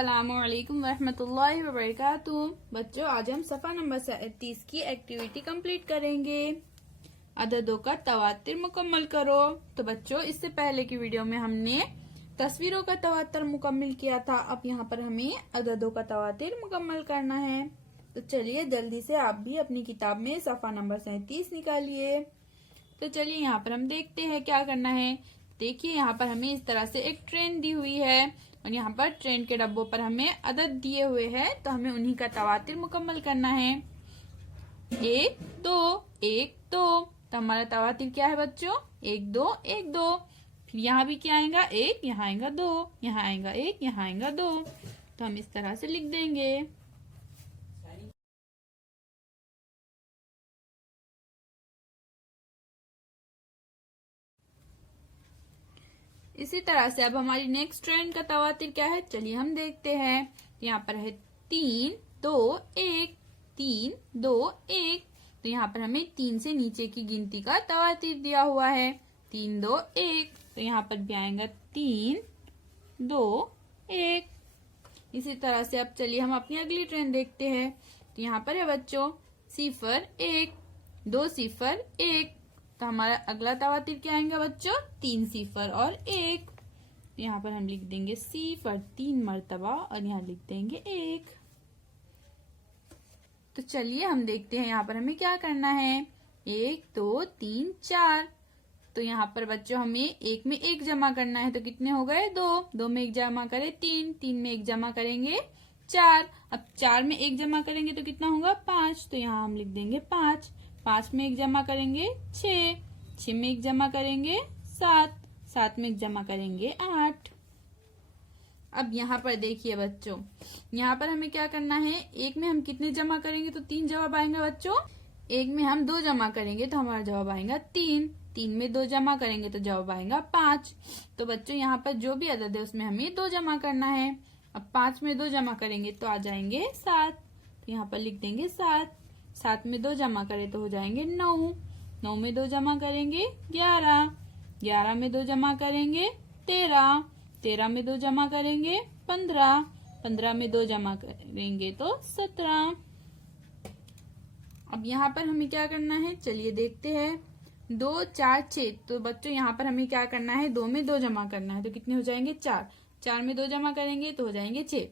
अस्सलामुअलैकुम वरहमतुल्लाहि वबरकातुहू। बच्चों, आज हम सफ़ा नंबर 37 की एक्टिविटी कंप्लीट करेंगे। अददों का तवातिर मुकम्मल करो। तो बच्चों, इससे पहले की वीडियो में हमने तस्वीरों का तवातिर मुकम्मल किया था। अब यहाँ पर हमें अददों का तवातिर मुकम्मल करना है। तो चलिए जल्दी से आप भी अपनी किताब में सफ़ा नंबर 37 निकालिए। तो चलिए यहाँ पर हम देखते हैं क्या करना है। देखिए यहाँ पर हमें इस तरह से एक ट्रेन दी हुई है और यहाँ पर ट्रेन के डब्बों पर हमें अदद दिए हुए हैं। तो हमें उन्हीं का तवातिर मुकम्मल करना है। 1 2 1 2। तो हमारा तवातिर क्या है बच्चों? 1 2 1 2। फिर यहाँ भी क्या आएगा? 1, यहाँ आएगा 2, यहाँ आएगा 1, यहाँ आएगा 2। तो हम इस तरह से लिख देंगे। इसी तरह से अब हमारी नेक्स्ट ट्रेन का तवातिर क्या है, चलिए हम देखते हैं। यहाँ पर है 3 2 1, 3 2 1। तो यहाँ पर हमें 3 से नीचे की गिनती का तवातिर दिया हुआ है। 3 2 1। तो यहाँ पर भी आएगा 3 2 1। इसी तरह से अब चलिए हम अपनी अगली ट्रेन देखते हैं। तो यहाँ पर है बच्चों 0 1 2 0 1। तो हमारा अगला तवातिर क्या आएगा बच्चों? 3 0 और 1। यहाँ पर हम लिख देंगे 0 3 मरतबा और यहाँ लिख देंगे 1। तो चलिए हम देखते हैं यहाँ पर हमें क्या करना है। 1 2 3 4। तो यहाँ पर बच्चों हमें 1 में 1 जमा करना है। तो कितने हो गए? 2। 2 में 1 जमा करें 3, 3 में 1 जमा करेंगे 4। अब 4 में 1 जमा करेंगे तो कितना होगा? 5। तो यहाँ हम लिख देंगे 5। 5 में 1 जमा करेंगे 6, 6 में 1 जमा करेंगे 7, 7 में 1 जमा करेंगे 8। अब यहाँ पर देखिए बच्चों, यहाँ पर हमें क्या करना है। 1 में हम कितने जमा करेंगे तो 3 जवाब आएंगे बच्चों। 1 में हम 2 जमा करेंगे तो हमारा जवाब आएगा 3। 3 में 2 जमा करेंगे तो जवाब आएगा 5। तो बच्चों यहाँ पर जो भी अदद है उसमें हमें 2 जमा करना है। अब 5 में 2 जमा करेंगे तो आ जाएंगे 7। तो यहाँ पर लिख देंगे 7। 7 में 2 जमा करें तो हो जाएंगे 9। 9 में 2 जमा करेंगे 11। 11 में 2 जमा करेंगे 13। 13 में 2 जमा करेंगे 15। 15 में 2 जमा करेंगे तो 17। अब यहाँ पर हमें क्या करना है, चलिए देखते हैं। 2 4 6। तो बच्चों यहाँ पर हमें क्या करना है, 2 में 2 जमा करना है। तो कितने हो जाएंगे? 4। 4 में 2 जमा करेंगे तो हो जाएंगे 6।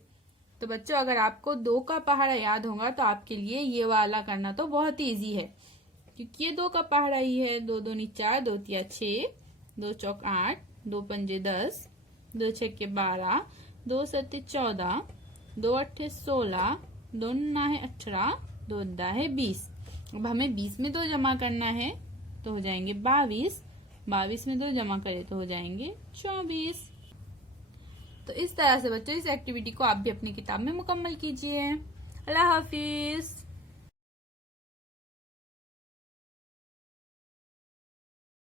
तो बच्चों अगर आपको 2 का पहाड़ा याद होगा तो आपके लिए ये वाला करना तो बहुत ही इजी है, क्योंकि ये 2 का पहाड़ा ही है। 2 2 4, 2 3 6, 2 चौक 8, 2 पंजे 10, 2 छक्के 12, 2 सत्ते 14, 2 अट्ठे 16, 2 नाहे 18, 2 दाहे 20। अब हमें 20 में 2 जमा करना है तो हो जाएंगे 22। 22 में 2 जमा करें तो हो जाएंगे 24। तो इस तरह से बच्चों इस एक्टिविटी को आप भी अपनी किताब में मुकम्मल कीजिए। अल्लाह हाफिज।